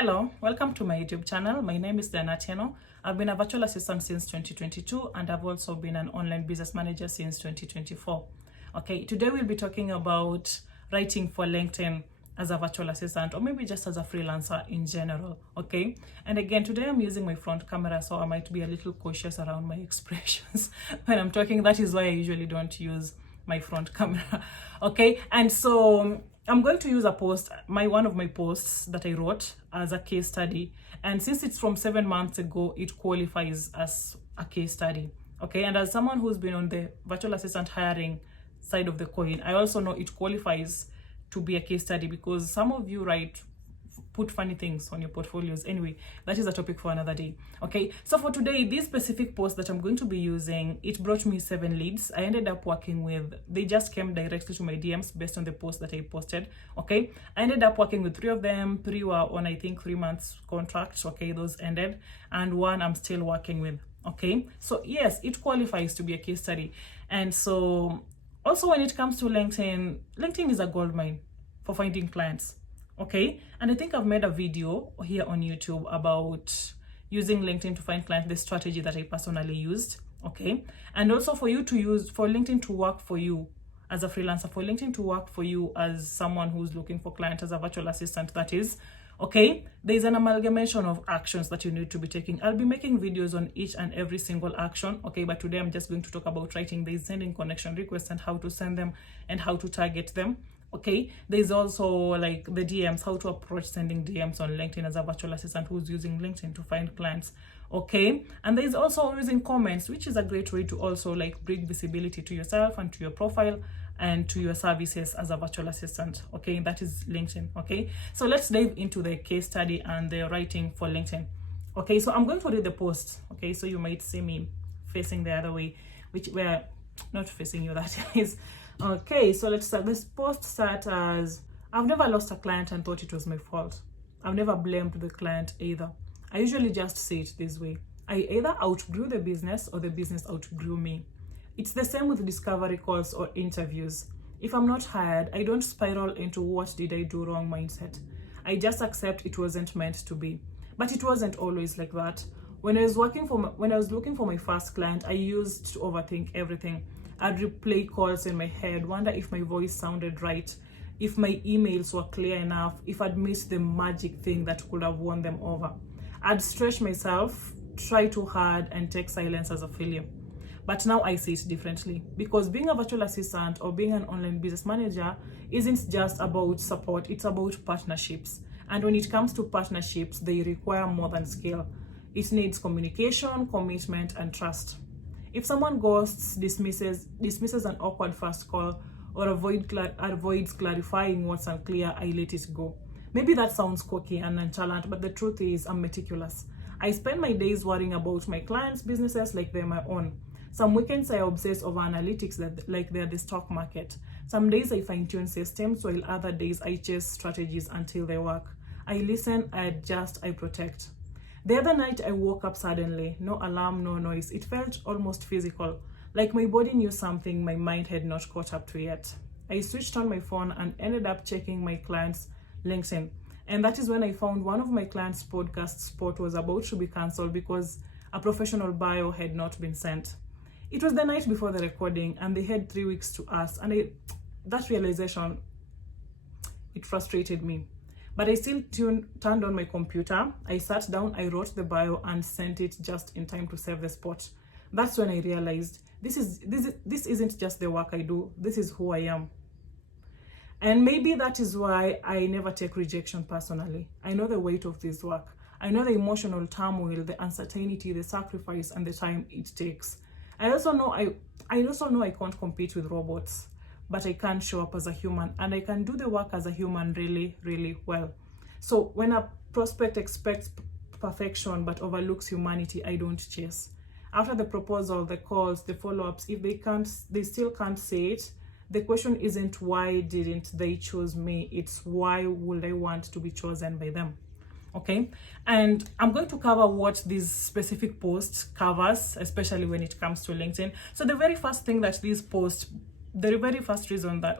Hello, welcome to my YouTube channel. My name is Diana Tieno. I've been a virtual assistant since 2022 and I've also been an online business manager since 2024. Okay, today we'll be talking about writing for LinkedIn as a virtual assistant or maybe just as a freelancer in general. Okay, and again, today I'm using my front camera, so I might be a little cautious around my expressions when I'm talking. That is why I usually don't use my front camera. Okay, and so I'm going to use a post, one of my posts that I wrote as a case study. And since it's from 7 months ago, it qualifies as a case study. Okay, and as someone who's been on the virtual assistant hiring side of the coin, I also know it qualifies to be a case study because some of you put funny things on your portfolios. Anyway, that is a topic for another day. Okay, so for today, this specific post that I'm going to be using, it brought me 7 leads. I ended up working with, they just came directly to my DMs based on the post that I posted. Okay, I ended up working with 3 of them. 3 were on, I think, 3 months contracts. Okay, those ended, and 1 I'm still working with. Okay, so yes, it qualifies to be a case study. And so also when it comes to LinkedIn is a goldmine for finding clients. Okay, and I think I've made a video here on YouTube about using LinkedIn to find clients, the strategy that I personally used. Okay, and also for LinkedIn to work for you as a freelancer, for LinkedIn to work for you as someone who's looking for clients, as a virtual assistant, that is. Okay, there's an amalgamation of actions that you need to be taking. I'll be making videos on each and every single action. Okay, but today I'm just going to talk about writing. There's sending connection requests and how to send them and how to target them. Okay, there's also like the DMs, how to approach sending DMs on LinkedIn as a virtual assistant who's using LinkedIn to find clients. Okay, and there's also using comments, which is a great way to also like bring visibility to yourself and to your profile and to your services as a virtual assistant. Okay, that is LinkedIn. Okay, so let's dive into the case study and the writing for LinkedIn. Okay, so I'm going to read the post. Okay, so you might see me facing the other way, which we're not facing you, that is. Okay, so let's start. This post starts as, I've never lost a client and thought it was my fault. I've never blamed the client either. I usually just say it this way. I either outgrew the business or the business outgrew me. It's the same with discovery calls or interviews. If I'm not hired, I don't spiral into what did I do wrong mindset. I just accept it wasn't meant to be. But it wasn't always like that. When I was looking for my first client, I used to overthink everything. I'd replay calls in my head, wonder if my voice sounded right, if my emails were clear enough, if I'd missed the magic thing that could have won them over. I'd stretch myself, try too hard, and take silence as a failure. But now I see it differently, because being a virtual assistant or being an online business manager isn't just about support, it's about partnerships. And when it comes to partnerships, they require more than skill. It needs communication, commitment, and trust. If someone ghosts, dismisses an awkward first call, or avoids clarifying what's unclear, I let it go. Maybe that sounds cocky and nonchalant, but the truth is I'm meticulous. I spend my days worrying about my clients' businesses like they're my own. Some weekends I obsess over analytics like they're the stock market. Some days I fine-tune systems, while other days I chase strategies until they work. I listen, I adjust, I protect. The other night I woke up suddenly, no alarm, no noise. It felt almost physical, like my body knew something my mind had not caught up to yet. I switched on my phone and ended up checking my client's LinkedIn. And that is when I found one of my clients' podcast spot was about to be cancelled because a professional bio had not been sent. It was the night before the recording and they had 3 weeks to ask, and that realization, it frustrated me. But I still turned on my computer. I sat down, I wrote the bio and sent it just in time to save the spot. That's when I realized this isn't just the work I do, this is who I am. And maybe that is why I never take rejection personally. I know the weight of this work. I know the emotional turmoil, the uncertainty, the sacrifice, and the time it takes. I also know I can't compete with robots, but I can show up as a human and I can do the work as a human really, really well. So when a prospect expects perfection but overlooks humanity, I don't chase. After the proposal, the calls, the follow-ups, if they still can't say it, the question isn't why didn't they choose me, it's why would I want to be chosen by them. Okay, and I'm going to cover what this specific post covers, especially when it comes to LinkedIn. So the very first reason that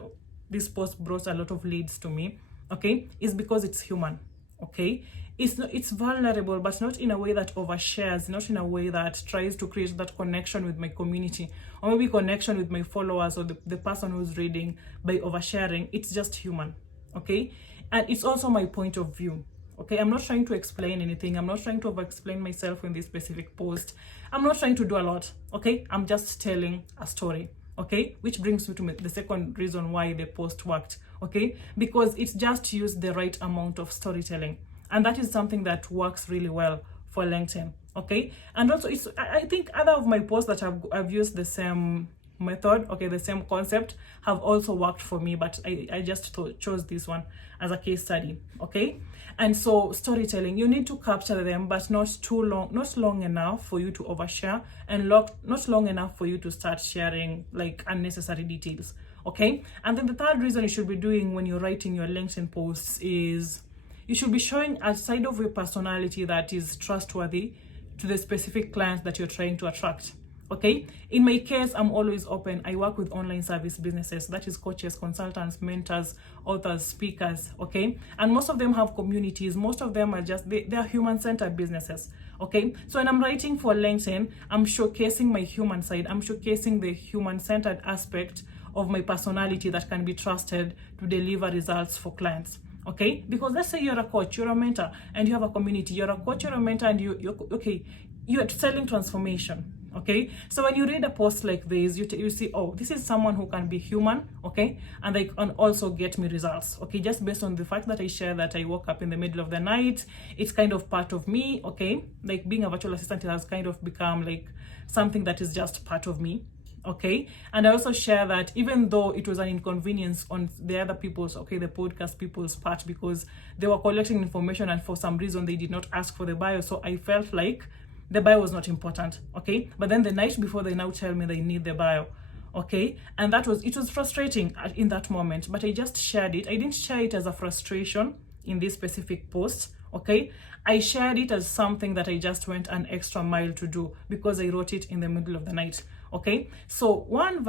this post brought a lot of leads to me, okay, is because it's human. Okay, it's vulnerable, but not in a way that overshares, not in a way that tries to create that connection with my community, or maybe connection with my followers or the person who's reading by oversharing. It's just human, okay? And it's also my point of view, okay? I'm not trying to explain anything. I'm not trying to over-explain myself in this specific post. I'm not trying to do a lot, okay? I'm just telling a story, okay? Which brings me to the second reason why the post worked, okay? Because it's just used the right amount of storytelling. And that is something that works really well for LinkedIn, okay? And also, I think other of my posts that I've used the same method, okay, the same concept, have also worked for me, but I just chose this one as a case study, okay? And so storytelling, you need to capture them, but not too long, not long enough for you to overshare, and not long enough for you to start sharing like unnecessary details, okay? And then the third reason you should be doing when you're writing your LinkedIn posts is you should be showing a side of your personality that is trustworthy to the specific clients that you're trying to attract, okay? In my case, I'm always open. I work with online service businesses, that is coaches, consultants, mentors, authors, speakers, okay? And most of them have communities. Most of them are they're human-centered businesses, okay? So when I'm writing for LinkedIn, I'm showcasing my human side. I'm showcasing the human-centered aspect of my personality that can be trusted to deliver results for clients. Okay, because let's say you're a coach, you're a mentor, and you have a community. You're a coach, you're a mentor, and you're selling transformation. Okay, so when you read a post like this, you see, oh, this is someone who can be human, okay, and they can also get me results, okay, just based on the fact that I share that I woke up in the middle of the night. It's kind of part of me, okay, like being a virtual assistant has kind of become like something that is just part of me. Okay, and I also share that even though it was an inconvenience on the other people's, okay, the podcast people's part, because they were collecting information and for some reason they did not ask for the bio, so I felt like the bio was not important, okay? But then the night before, they now tell me they need the bio, okay? And it was frustrating in that moment, but I just shared it. I didn't share it as a frustration in this specific post, okay? I shared it as something that I just went an extra mile to do because I wrote it in the middle of the night, okay? So one,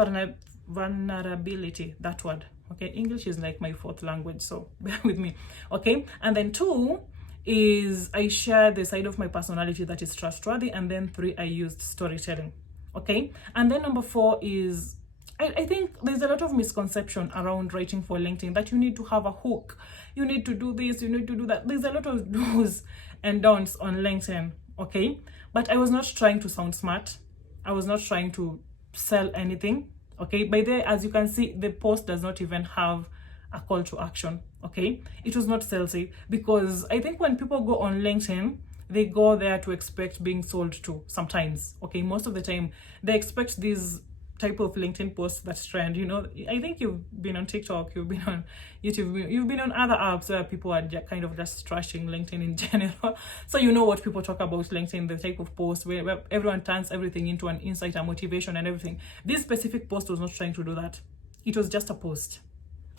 vulnerability, that word, okay? English is like my fourth language, so bear with me, okay? And then two is I shared the side of my personality that is trustworthy, and then three, I used storytelling, okay? And then number four is I think there's a lot of misconception around writing for LinkedIn that you need to have a hook, you need to do this, you need to do that. There's a lot of do's and don'ts on LinkedIn, okay? But I was not trying to sound smart. I was not trying to sell anything, okay? By there, as you can see, the post does not even have a call to action, okay? It was not salesy, because I think when people go on LinkedIn, they go there to expect being sold to sometimes, okay? Most of the time, they expect these type of LinkedIn posts that trend, you know. I think you've been on TikTok, you've been on YouTube, you've been on other apps where people are kind of just trashing LinkedIn in general. So you know what people talk about LinkedIn, the type of post where everyone turns everything into an insight and motivation and everything. This specific post was not trying to do that. It was just a post,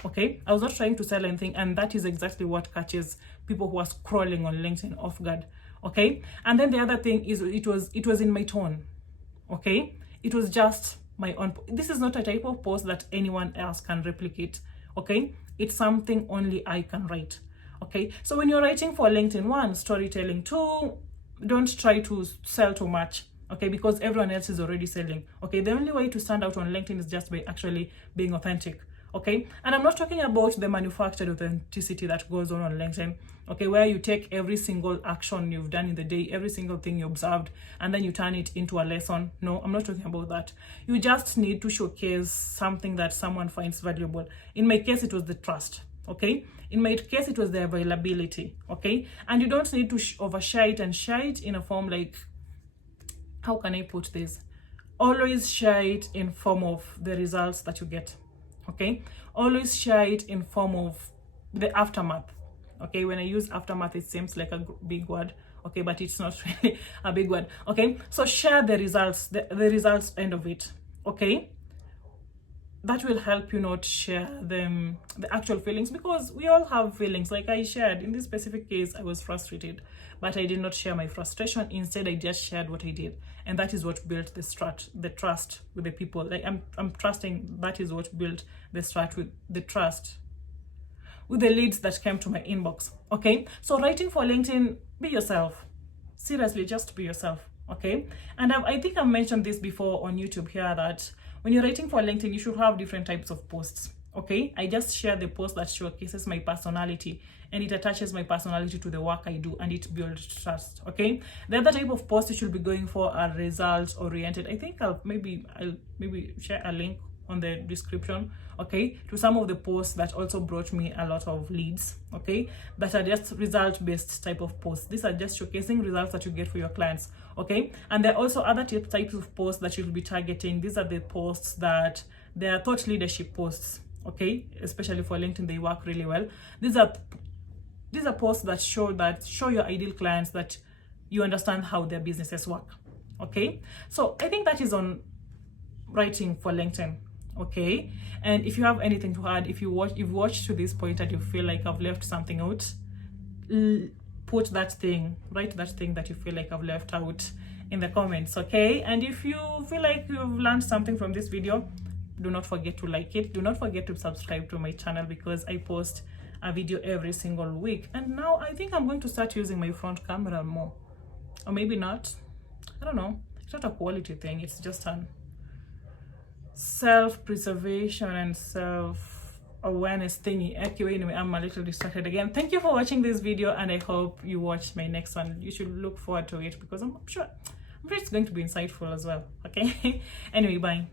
okay? I was not trying to sell anything, and that is exactly what catches people who are scrolling on LinkedIn off guard, okay? And then the other thing is it was in my tone, okay? It was just my own. This is not a type of post that anyone else can replicate, okay? It's something only I can write, okay? So when you're writing for LinkedIn, one, storytelling. Two, don't try to sell too much, okay? Because everyone else is already selling, okay? The only way to stand out on LinkedIn is just by actually being authentic, okay? And I'm not talking about the manufactured authenticity that goes on LinkedIn, okay, where you take every single action you've done in the day, every single thing you observed, and then you turn it into a lesson. No, I'm not talking about that. You just need to showcase something that someone finds valuable. In my case, it was the trust, okay? In my case, it was the availability, okay? And you don't need to overshare it and share it in a form like, how can I put this? Always share it in form of the results that you get, okay? Always share it in form of the aftermath, okay? When I use aftermath, it seems like a big word, okay, but it's not really a big word, okay? So share the results, the results end of it, okay? That will help you not share the actual feelings, because we all have feelings. Like I shared, in this specific case, I was frustrated, but I did not share my frustration. Instead, I just shared what I did. And that is what built the trust with the people. Like I'm trusting, that is what built the trust with the leads that came to my inbox. Okay, so writing for LinkedIn, be yourself. Seriously, just be yourself. Okay, and I think I mentioned this before on YouTube here, that when you're writing for LinkedIn, you should have different types of posts. Okay, I just share the post that showcases my personality, and it attaches my personality to the work I do, and it builds trust. Okay, the other type of post you should be going for are results oriented. I think I'll maybe share a link on the description, okay, to some of the posts that also brought me a lot of leads, okay, that are just result based type of posts. These are just showcasing results that you get for your clients, okay. And there are also other types of posts that you'll be targeting. These are the posts that they are thought leadership posts, okay, especially for LinkedIn. They work really well. These are posts that show your ideal clients that you understand how their businesses work. Okay, so I think that is on writing for LinkedIn. Okay, and if you have anything to add, if you've watched to this point and you feel like I've left something out, write that thing that you feel like I've left out in the comments. Okay, and if you feel like you've learned something from this video, do not forget to like it. Do not forget to subscribe to my channel, because I post a video every single week. And now I think I'm going to start using my front camera more, or maybe not. I don't know, it's not a quality thing, it's just an self-preservation and self-awareness thingy. Anyway, I'm a little distracted again. Thank you for watching this video, and I hope you watch my next one. You should look forward to it, because I'm sure it's going to be insightful as well. Okay, anyway, bye.